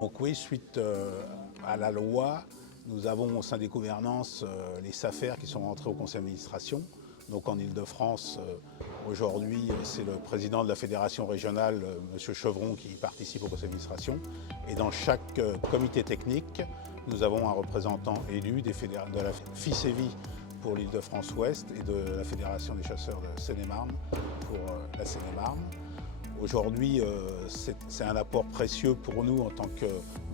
Donc oui, suite à la loi, nous avons au sein des gouvernances les SAFER qui sont rentrés au conseil d'administration. Donc en Ile-de-France, aujourd'hui, c'est le président de la fédération régionale, M. Chevron, qui participe au conseil d'administration. Et dans chaque comité technique, nous avons un représentant élu de la FICEVI pour l'Île-de-France-Ouest et de la Fédération des chasseurs de Seine-et-Marne pour la Seine-et-Marne. Aujourd'hui, c'est un apport précieux pour nous en tant que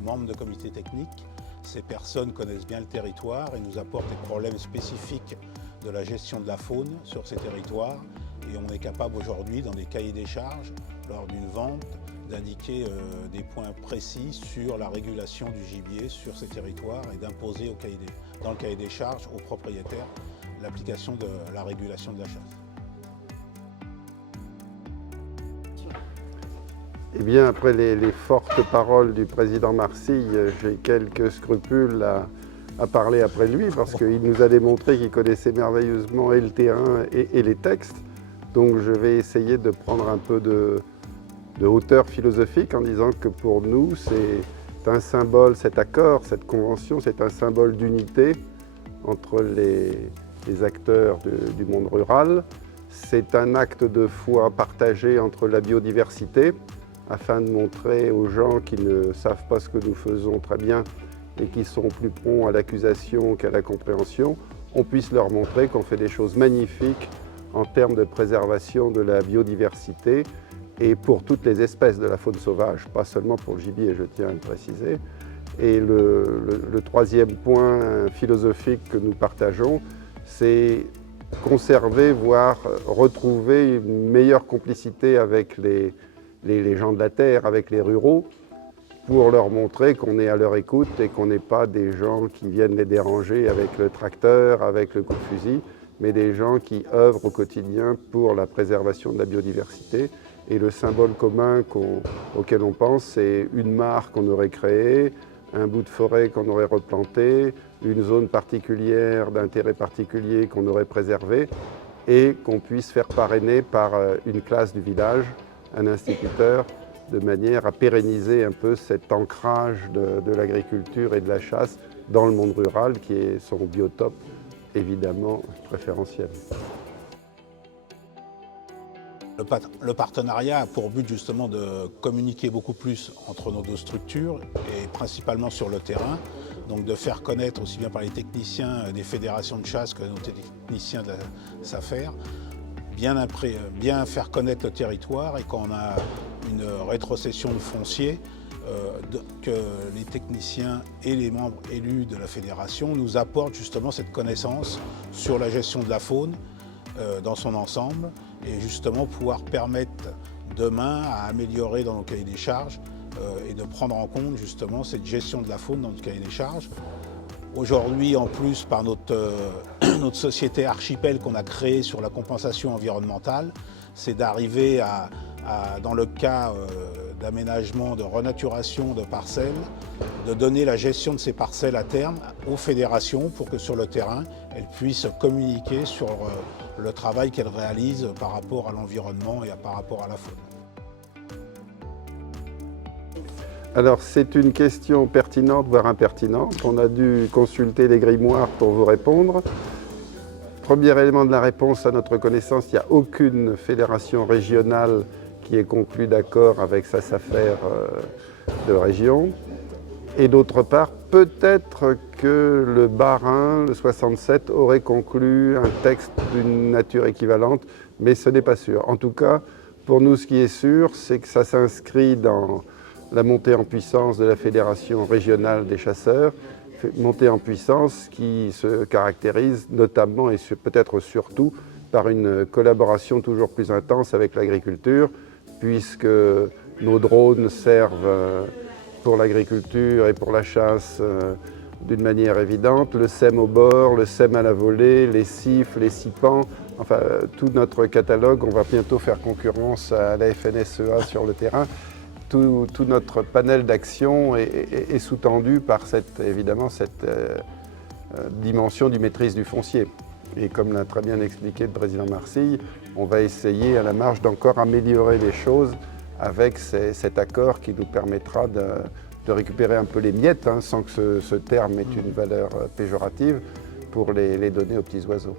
membres de comité technique. Ces personnes connaissent bien le territoire et nous apportent des problèmes spécifiques de la gestion de la faune sur ces territoires. Et on est capable aujourd'hui, dans des cahiers des charges, lors d'une vente, d'indiquer des points précis sur la régulation du gibier sur ces territoires et d'imposer dans le cahier des charges aux propriétaires l'application de la régulation de la chasse. Eh bien, après les fortes paroles du président Marcille, j'ai quelques scrupules à parler après lui parce qu'il nous a démontré qu'il connaissait merveilleusement et le terrain et les textes. Donc je vais essayer de prendre un peu de hauteur philosophique en disant que pour nous, c'est un symbole, cet accord, cette convention, c'est un symbole d'unité entre les acteurs du monde rural. C'est un acte de foi partagé entre la biodiversité, afin de montrer aux gens qui ne savent pas ce que nous faisons très bien et qui sont plus prompts à l'accusation qu'à la compréhension, on puisse leur montrer qu'on fait des choses magnifiques en termes de préservation de la biodiversité et pour toutes les espèces de la faune sauvage, pas seulement pour le gibier, je tiens à le préciser. Et le troisième point philosophique que nous partageons, c'est conserver, voire retrouver une meilleure complicité avec les gens de la terre, avec les ruraux, pour leur montrer qu'on est à leur écoute et qu'on n'est pas des gens qui viennent les déranger avec le tracteur, avec le coup de fusil, mais des gens qui œuvrent au quotidien pour la préservation de la biodiversité. Et le symbole commun auquel on pense, c'est une mare qu'on aurait créée, un bout de forêt qu'on aurait replanté, une zone particulière d'intérêt particulier qu'on aurait préservée et qu'on puisse faire parrainer par une classe du village, un instituteur, de manière à pérenniser un peu cet ancrage de l'agriculture et de la chasse dans le monde rural, qui est son biotope évidemment préférentiel. Le partenariat a pour but justement de communiquer beaucoup plus entre nos deux structures et principalement sur le terrain, donc de faire connaître aussi bien par les techniciens des fédérations de chasse que nos techniciens de la SAFER, bien faire connaître le territoire et quand on a une rétrocession de foncier, que les techniciens et les membres élus de la fédération nous apportent justement cette connaissance sur la gestion de la faune dans son ensemble et justement pouvoir permettre demain à améliorer dans nos cahiers des charges et de prendre en compte justement cette gestion de la faune dans notre cahier des charges. Aujourd'hui, en plus, par notre société Archipel qu'on a créée sur la compensation environnementale, c'est d'arriver dans le cas d'aménagement, de renaturation de parcelles, de donner la gestion de ces parcelles à terme aux fédérations pour que sur le terrain, elles puissent communiquer sur le travail qu'elles réalisent par rapport à l'environnement et par rapport à la faune. Alors c'est une question pertinente, voire impertinente. On a dû consulter les grimoires pour vous répondre. Premier élément de la réponse, à notre connaissance, il n'y a aucune fédération régionale qui ait conclu d'accord avec sa SAFER de région. Et d'autre part, peut-être que le Bas-Rhin, le 67, aurait conclu un texte d'une nature équivalente, mais ce n'est pas sûr. En tout cas, pour nous, ce qui est sûr, c'est que ça s'inscrit dans la montée en puissance de la Fédération régionale des chasseurs, montée en puissance qui se caractérise notamment et peut-être surtout par une collaboration toujours plus intense avec l'agriculture, puisque nos drones servent pour l'agriculture et pour la chasse d'une manière évidente, le SEM au bord, le SEM à la volée, les siffles, les sipans, enfin tout notre catalogue, on va bientôt faire concurrence à la FNSEA sur le terrain. Tout notre panel d'action est sous-tendu par évidemment cette dimension du maîtrise du foncier. Et comme l'a très bien expliqué le président Marcille, on va essayer à la marge d'encore améliorer les choses avec cet accord qui nous permettra récupérer un peu les miettes, hein, sans que ce terme ait une valeur péjorative, pour les donner aux petits oiseaux.